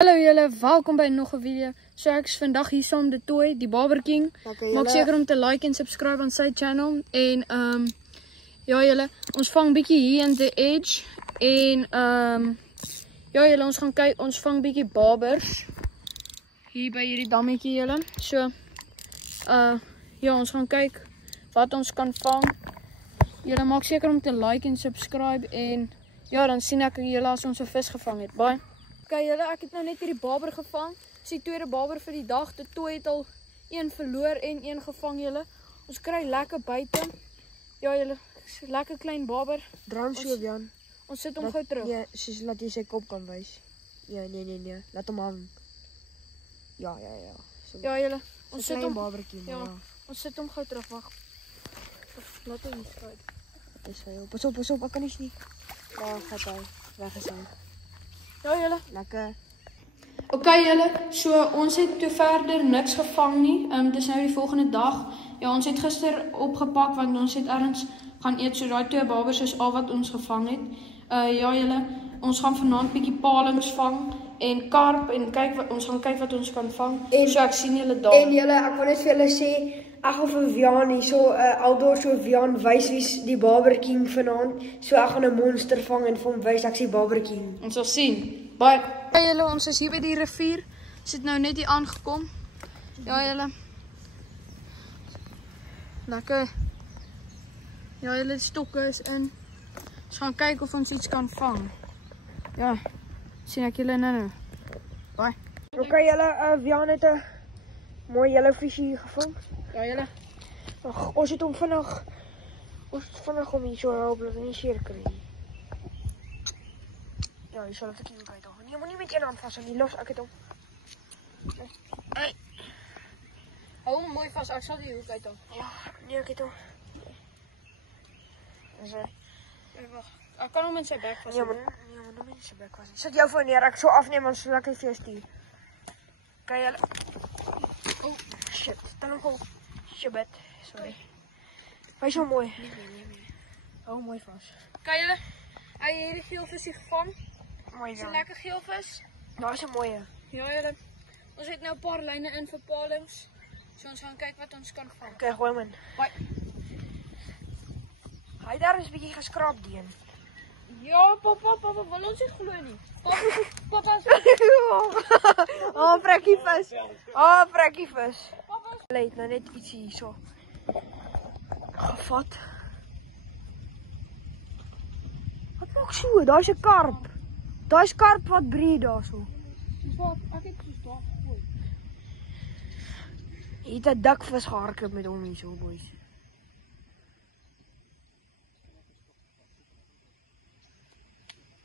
Hallo julle, welkom bij nog een video. So ek is vandag hier saam met Toy, die Barber King. Maak seker om te like en subscribe aan sy channel. En ja julle, ons vang bietjie hier in the edge. En ja julle, ons gaan kyk, ons vang bietjie barbers. Hier by hierdie dammetjie julle. So ja, ons gaan kyk wat ons kan vang. Julle maak seker om te like en subscribe. En ja, dan sien ek julle as ons 'n vis gevang het. Bye. Kijk julle, ek het nou net hierdie barber gevang. Dis die tweede barber vir die dag. De Toy het al een verloor en een gevang julle. Ons kry lekker buite. Ja julle, lekker klein barber. Droom so Jan. Ons sit hom gou terug. Nee, soos laat jy sy kop kan wys. Ja, nee. Laat hom hang. Ja. So, ja julle, ons sit hom barbertjie maar. Ja, ons sit hom gou terug. Wag. Laat hom nie skuif. Dis hy. Pas op, ek kan nie. Daar gaan hy. Weg is hy. Ja julle. Lekker. Ok julle, so ons het toe verder niks gevang nie. Dis nou die volgende dag. Ja, ons het gister opgepak want ons het ergens gaan eet. So daai twee barbers is al wat ons gevang het. Ja julle, ons gaan vanaand bietjie palings vang en karp en kyk wat ons gaan kyk wat ons kan vang. En, so ek sien julle daar. En julle, ek wil net vir julle sê, ek gaan vir Vian hier so aldoor so Vian wys wie's die Barber King vanaand. So ek gaan 'n monster vang en vir hom wys ek's die Barber King. Ons sal sien. Bye. Ja julle, ons is hier by die rivier. Ons het nou net hier aangekom. Ja julle. Lekker. Ja julle, die stokke is in. Ons gaan kyk of ons iets kan vang. Ja. Sien ek julle nou. Bye. Ok julle, Vian het 'n mooi yellowfish hier gevang. Ja julle. Ons het hom vinnig om hier so help dat hy nie seer kry nie. Ja, jy sal dit nie kry tog. Nee, moenie met een hand vashou nie. Los, ek het hom. Hey. Hou hom mooi vas, ek sal die hoek uit hom. Ja, nee, ek het hom. Is hy? Wag. Ek kan hom in sy bek vas. Nee, man, hom in sy bek vas. Sit jou voor neer, ek so afneem en so lekker vir jou stuur. Kyk julle. Oh, shit. Dan nog op. Shit, sorry. Wys hom mooi. Nee. Hou hom mooi vas. Kyk julle. Hy het hierdie geelvisie gevang. Mooi Dis 'n dan. lekker geelvis. Daar is 'n mooie. Ja julle. Ons het nou 'n paar lyne in vir palings. So ons gaan kyk wat ons kan vang. Kyk, gooi hom in. Bye. Hy daar is 'n bietjie geskraap deen. Ja, papa, wil ons nie glo nie. Papa. Oh, frekkie vis. Oh, frekkie vis. Hulle het nou net iets hierso gevat. Wat maak so? Daar's 'n karp. Daar's karp wat breed daarso. Dis wat ek het gestaan. Hy het 'n dikvis gehardloop met hom hierso, boys.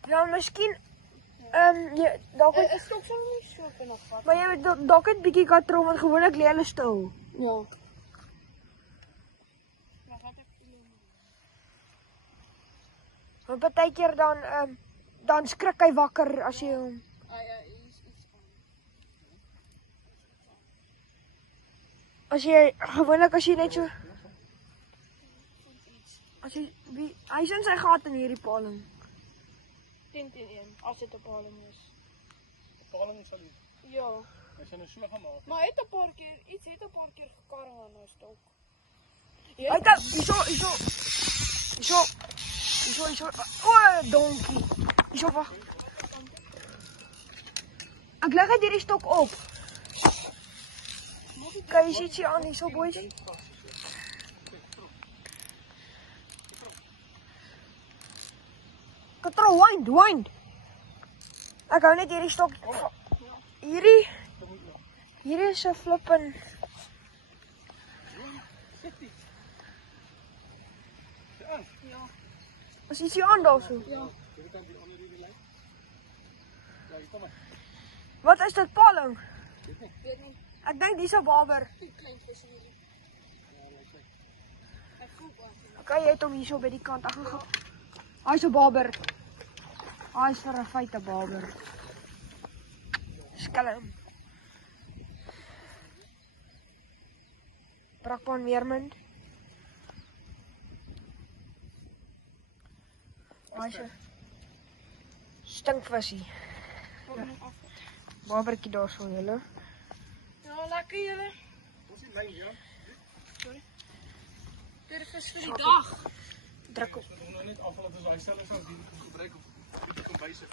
Ja, miskien dalk Ek stop van nie so vinnig vat. maar jy dalk het bietjie katrom want gewoonlik lê hulle stil. Ja. Want partykeer dan skrik hy wakker as jy hom. Ja, hier is iets van. As jy gewoonlik as jy net so as jy hy's in sy gat in hierdie paling. 10-1 as dit 'n paling is. Paling sal jy. Ja. As jy nou so gemaak. Maar hy het 'n paar keer gekarring aan nou stok. Hy het hierso. O, donkie. Hierso wag. Ek leg hierdie stok op. Kyk, jy sien aan hierso, boys. Control, wind. Ek hou net hierdie stok. Hierdie is 'n flippin. Ja. Is ietsie aan daarso? Ja. Wat is dit, paling? Weet nie. Ek dink dis 'n barber. Klein vis hier. Ek voel baie. Okay, jy het hom hierso by die kant. Ek gaan. Hy's 'n barber. Hy's vir 'n feite barber. Skelm. Brakpan Weermond. Hy's 'n stinkvisie. Kom nog af. Barbertjie daar so julle. Ja, lekker julle. Ons die lyn, ja. Dit is vir die dag. Druk op. Dat ons nou net afval dat ons daai selfe sal die gebruik op die kombuis.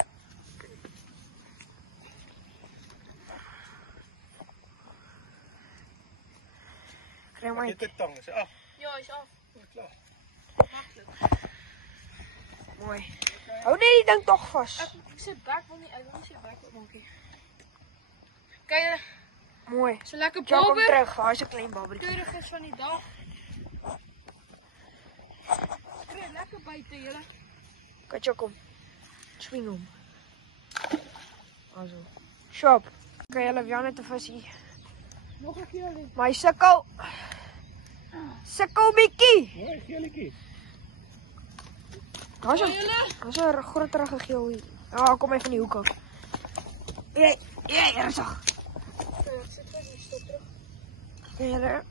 Kry maar. Dit tang, is af. Ja, is af. Klaar. Maklik. Mooi. Hou net die ding tog vas. Ek sê bek wil nie, ek wil nie sy bek oopmaak nie. Kyk julle, Mooi. so lekker Jack kom bobber. terug. Daar is 'n klein barbertjie. Tweede vis van die dag. Kry lekker buite julle. Kyk Jack kom. Swing hom. Also. Shop. Kyk julle, Jan het 'n visie. Nog 'n keer julle. Maar hy sukkel. Sukkel bietjie. Mooi geelietjie. Daar's Julle. 'n groterige geel hier. Ja, kom hy van die hoek af. Jy, rustig. Ek sit vis en stop terug. Kyk julle.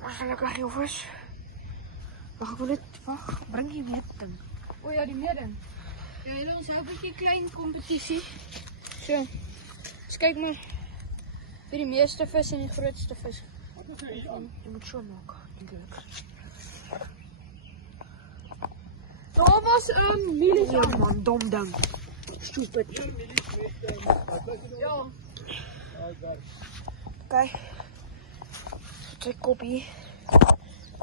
Maar gelukkig geel vis. Wag, ek wil net bring jy weer ding. O ja, die meeding. Ja, julle ons hou 'n bietjie klein kompetisie. So. Ons kyk maar wie die meeste vis en die grootste vis. Jy moet so maak, dink ek. Daar was mielies Ja aan. man, dom ding. Stupid. Ja. Kyk. Sy koppie.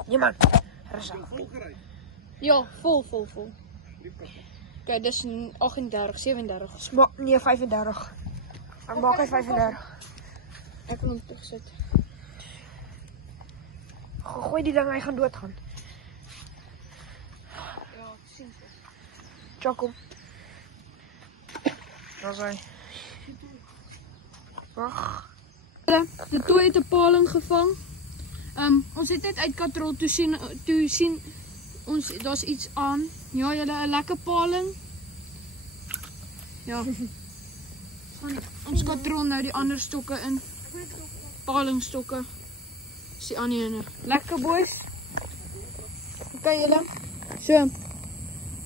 Nee man. Rustig. Ja, vol. Kijk, dis 38, 37. Smaak nee 35. Ek maak hy 35. Ek wil hom terugsit. Gooi die ding, hy gaan doodgaan. Ja, sien jy. Choco. Daar's hy. Wag. De tooi het 'n paling gevang. Ons het net uit katrol toe sien ons daar's iets aan. Ja, julle 'n lekker paling. Ja. Ons katrol nou die ander stokke in. Palingstokke. Dis die ander ene. Lekker boys. Okay julle. So.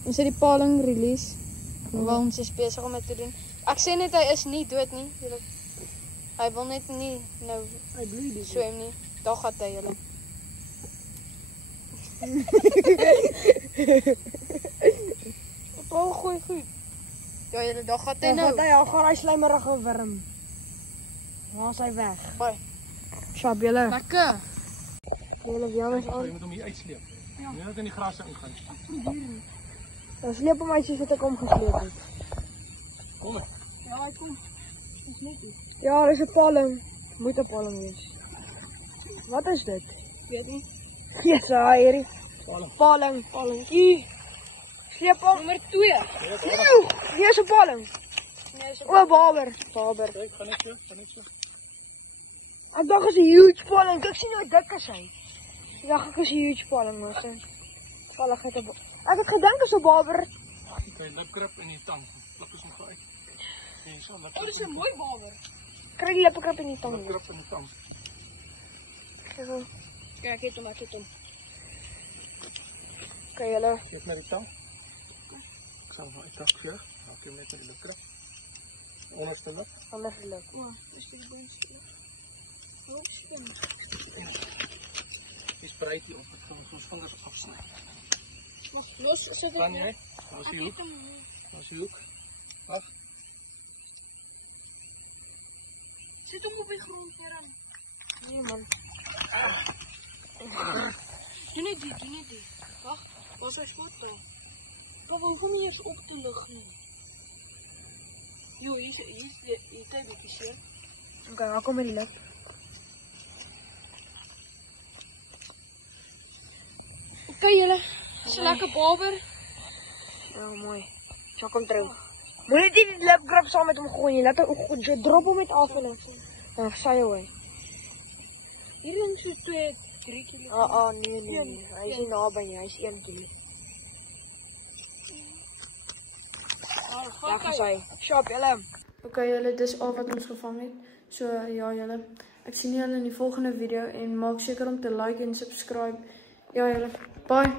Ons het die paling release. Wel ons is besig om dit te doen. Ek sê net hy is nie dood nie. Julle. Hy wil net nie nou Hy bloei dis. swem nie. Daar gaan hy julle. Oh, gooi goed. Ja, julle, daar gaan hy nou. Hy gaan hy slijmerige wurm. Waar's hy weg? Bye. Shop julle. Lekker. Julle jongens Jy aan. moet hom hier uitsleep. Nie dat in die gras ingaan. Dan sleep hom uit soos wat ek hom gesleep het. Kom maar. Ja, hy kom. Dis net nie. Ja, dis 'n paling. Moet 'n paling wees. Wat is dit? Weet nie. Yes, hierdie. Paling. Paling. Hier. Sleep hom. Nommer 2. Hier is 'n paling. Nee, so. O, baber. Kyk, gaan net so. Ek dink is 'n huge paling. Ek sien hoe dik is hy. Ek dink ek is 'n huge paling, maar sien. Vallig het 'n. Ek het gedink is 'n baber. Kyk, lipkrip in die tang. Pluk ons hom uit. Nee, so lip. Oh, dis 'n mooi baber. Kry die lippekrap in die tong. Lipkrip in die tang. Kyk, ek het hom. Kyk julle. Kyk na die tang. Ek sal hom uittak vir jou. Maak hom net met die lipkrip. Onderste lip. Anders lip. Ja, dis die boonste. Hoe stem? Die spruit hier op. Ek gaan ons vingers afsny. Los, sit Kan dit. jy? Ons die hoek. Ons die hoek. Wag. Sit hom op die grond vooraan. Nee man. Doen net die. Wag, was hy spot by? Kom nie eens op te lig nie. Nou, hier kyk bietjie seer. Okay, waar kom die lip? Okay julle, dis 'n lekker baber. Ja, mooi. Zo kom terug. Moet jy die lipgrip saam met hom gooi? Laat hy jy drop hom met af en dan saai hy. Hier is so 2-3 kilo. Nee. Hy is nie naby nie. Hy is 1 kilo. Daar gaan hy. Shop julle. Okay julle, dis al wat ons gevang het. So ja julle, ek sien julle in die volgende video en maak seker om te like en subscribe. Ja julle, bye.